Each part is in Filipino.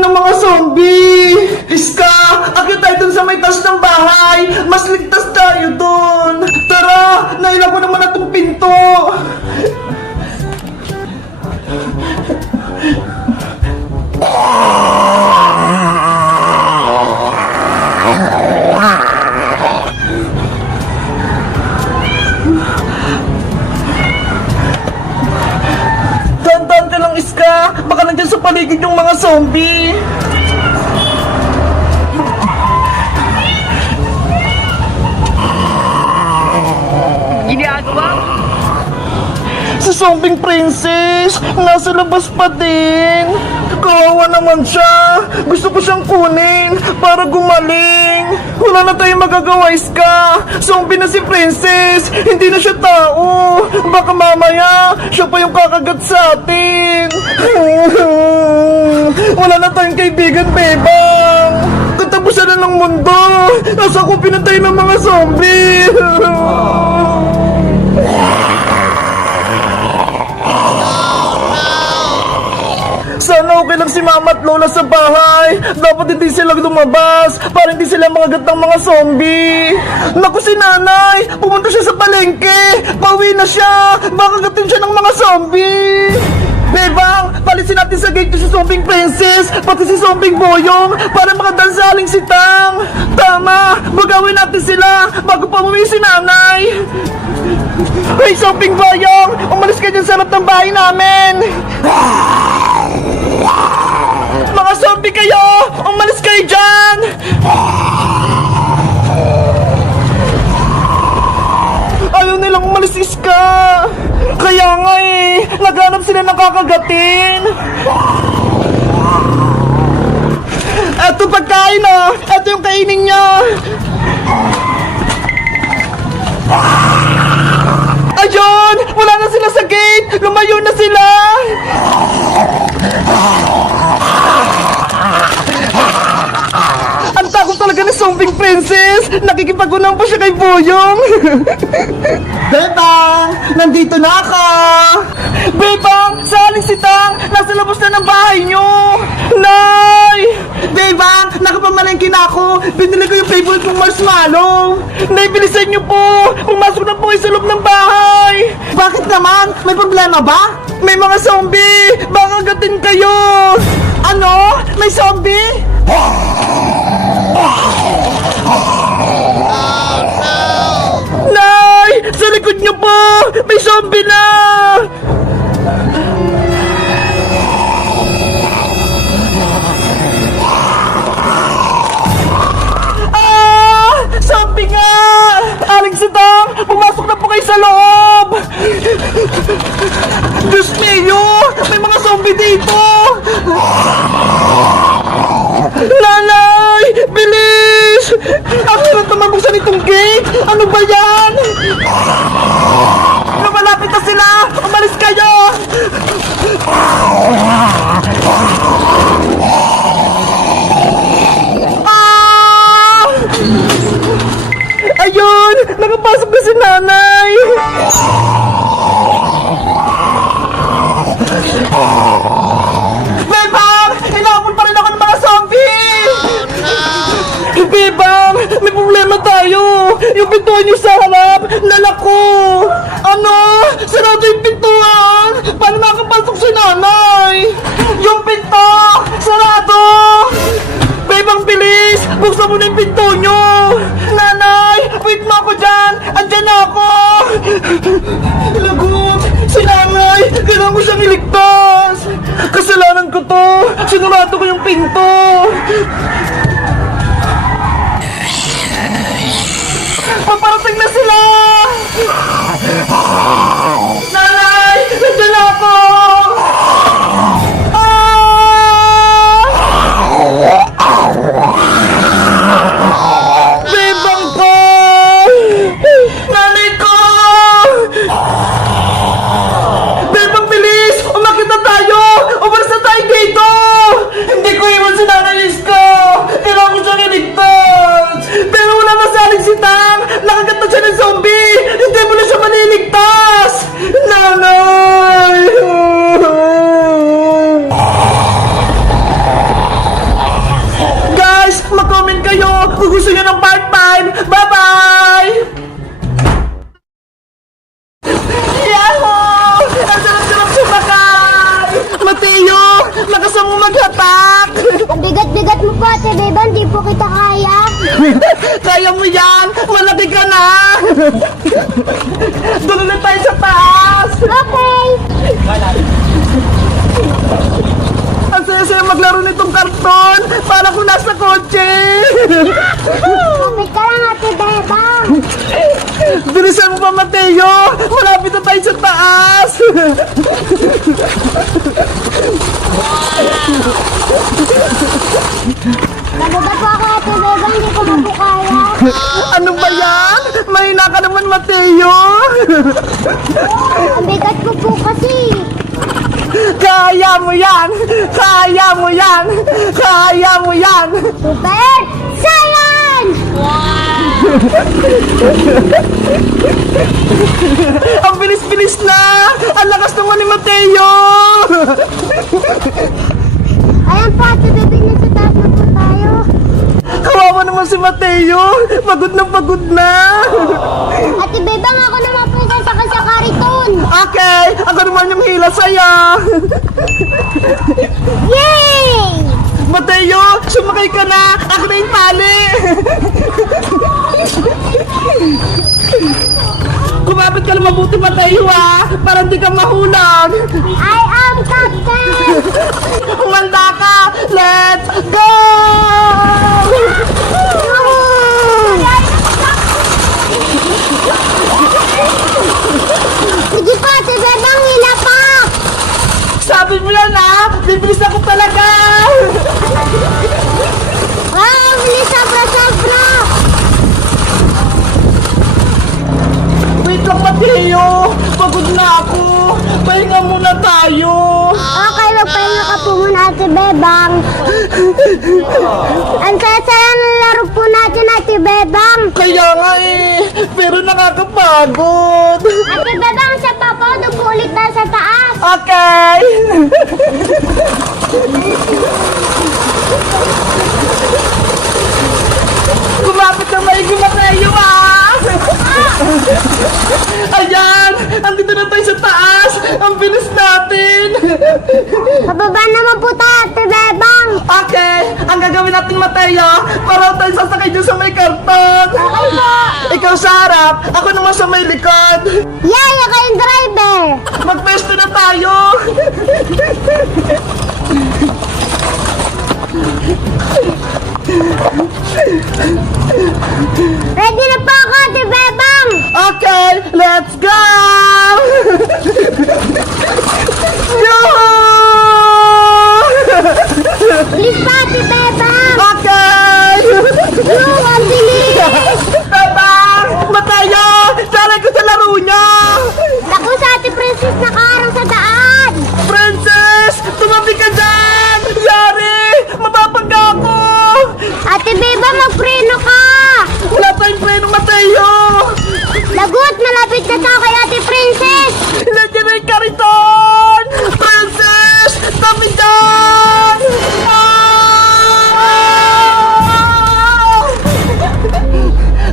ng mga zombie! Iska! Akit tayo dun sa may taas ng bahay! Mas ligtas tayo dun! Tara! Nailan ko naman na itong pinto! Dahan-dahan ka lang, Iska! Baka nandiyan sa paligid yung mga zombie! Ginagawa? Si Zombing Princess! Nasa labas pa din! Kawawa naman siya! Gusto ko siyang kunin para gumaling! Wala na tayong magagawa, Iska! Zombie na si Princess! Hindi na siya tao! Baka mamaya, siya pa yung kakagat sa atin! Wala na tayong kaibigan, Bebang! Katapusan na ng mundo! Nasa ko pinatay ng mga zombie! Sana okay lang si Mama at Lola sa bahay. Dapat hindi sila lumabas para hindi sila makagat ng mga zombie. Naku, si Nanay! Pumunta siya sa palengke! Pauwi na siya! Baka gatin siya ng mga zombie! Bebang, palisin natin sa gate si Zombing Princess, pati si Zombing Boyong, para makadansaling si Tang. Tama, magawin natin sila bago pa umuwi si Nanay. Hey, Zombing Boyong, umalis ka dyan sa harap ng bahay namin. Mga zombie kayo, umalis kayo dyan. Ayaw nilang umalis, Iska. Kaya nga eh, naghanap sila ng kakagatin. Eto pagkain ah, eto yung kainin niya. Ayun, wala na sila sa gate, lumayo na sila. Ang takot talaga ni Zombing Princess. Nakikipagunang pa siya kay Boyong. Bebang, nandito na ako. Bebang, saling si Tang. Nasa labas na ng bahay nyo. Nay! Bebang, nakapamalengke na ako. Binili ko yung favorite kong marshmallow. Nay, bilisan nyo po. Pumasok na po kayo sa loob ng bahay. Bakit naman? May problema ba? May mga zombie. Baka gatin kayo. Ano? May zombie? Nay! Sa likod niyo po! May zombie na! Ah! Zombie nga! Aling Sitang! Pumasok na po kayo sa loob! Diyos mio! May mga zombie dito! Nanay! Bilis! Ang hirap na mabuksan itong gate! Ano ba yan? Lumalapit na sila! Umalis kayo! Ah! Ayun! Nakapasok na si Nanay! Bebang! Inaabot pa rin ako ng mga zombie! Bebang! May problema tayo! Yung pintuan niyo sa harap, lalako! Ano? Sarado yung pintuan! Paano makakapasok si Nanay? Yung pinto! Sarado! Bebang, bilis! Buksan mo na yung pinto niyo! Nanay! Wait mo ako dyan! Andyan na ako! Lagot! Si Nanay! Kailangan ko siyang iligtas! Kasalanan ko to! Sinurado ko yung pinto! Paparating na sila! Nanay! Nandiyan na ako! Bebang ko! Nanay ko! Bebang, bilis! Umakit na tayo! Umalis na tayo dito! Hindi ko iwan si Nanay Iska! Kailangan ko siyang iligtas! Pero wala na saling si Tang! Nakagat na siya ng zombie! Hindi mo na siya maniligtas! you ng part 5. Bye-bye! Yahoo! Ang sarap-sarap sumakay! Mateo, lakasan mo maghatak! Ang bigat-bigat mo po, Ate Bebang, di po kita kaya. Kaya mo yan! Malaki ka na! Doon ulit tayo sa taas! Okay. Ang saya-saya maglaro nitong karton! Para kung nasa kotse! Kapit ka lang, Ate Bebang. Bilisan mo pa, Mateo! Malapit na tayo sa taas! Mabigat po ako, Ate Bebang, di ko na po kaya. Ano ba yan? Mahina ka naman, Mateo! Ang bigat ko po kasi. Kaya mo yan! Kaya mo yan! Kaya mo yan! Super Science! Ang bilis-bilis na! Ang lakas naman ni Mateo! Ayan po, Ate Bebang, nasa taas na po tayo. Kawawa naman si Mateo! Pagod na! Ate Bebang, ako naman po sasakay sa kariton. Okay! Ako naman yung hila sa'yo! Yay! Mateo! Sumakay ka na! Ako na yung tali! Kumapit ka na mabuti, Mateo, ha! Para hindi ka mahulog! I am Captain! Humanda ka! Let's go! Sige pa, Ate Bebang, hila pa! Sabi mo yan, ha? Bibilis ako talaga! Wow, bilis, sobra-sobra! Wait lang, Mateo! Pagod na ako! Pahinga muna tayo! Okay, magpahinga ka po muna, Ate Bebang. Ang saya-saya ng laro po natin, Ate Bebang. Kaya nga eh! Pero nakakapagod! Ate Bebang, sa papa, doon po ulit tayo sa taas. Okay! Kumapit na maigi, Mateo, ha! Ayan! Andito na tayo sa taas! Ang bilis natin! Pababa naman po tayo, Ate Bebang. Okay! Ang gagawin natin, Mateo, para tayo sasakay dyan sa may karton! Okay po. Ikaw sa harap, ako naman sa may likod! Yay, ako yung driver. Magpesto na tayo! Ready na po ako, Ate Bebang. Okay, let's go! Yoo! Bilis pa, Ate Bebang. Okay! Yung, ang bilis. Bebang! Mateo! Saray ko sa laro niya! Naku, sa Ate Princess nakaharang sa daan. Princess! Tumabi ka dyan! Yari! Mapapangga ako! Ate Bebang, magpreno ka. Wala tayong preno, Mateo! Lagot, malapit na tayo kay Ate Princess. Nandiyan na yung kariton! Princess! Tabi dyan! Ah!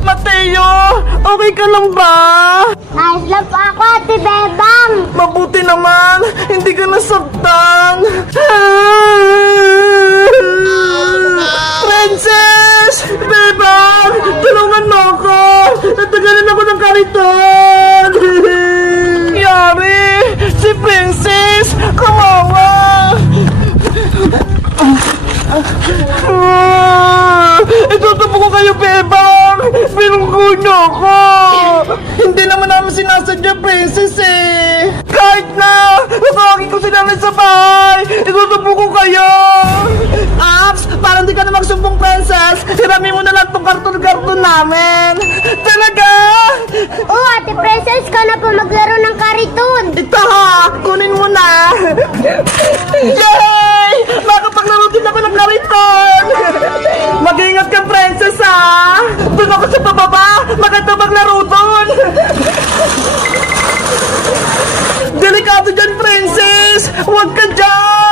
Mateo! Okay ka lang ba? Ayos lang po ako, Ate Bebang. Mabuti naman! Hindi ka nasaktan! Princess! Bebang! Tulungan mo ako! Natagalan ako ng kariton! Yari! Si Princess! Kawawa! Itutupo ko kayo, Bebang! Binunggo niyo ako! Hindi naman namin sinasadya, Princess, eh! Kahit na! Natawagin ko sila sa bahay! Itutupo ko kayo! Ax, para hindi ka na magsumbong, Princess, hirami mo na lang tong karton-karton namin! Talaga? Oh, Ate Princess, ka na po maglaro ng kariton. Ito ha! Kunin mo na! Yay! Makapaglaro din ako ng kariton! Mag-ingat ka, Princess, ha! Doon ako sa pababa! Maganda maglaro doon! Delikado dyan, Princess! Huwag ka dyan!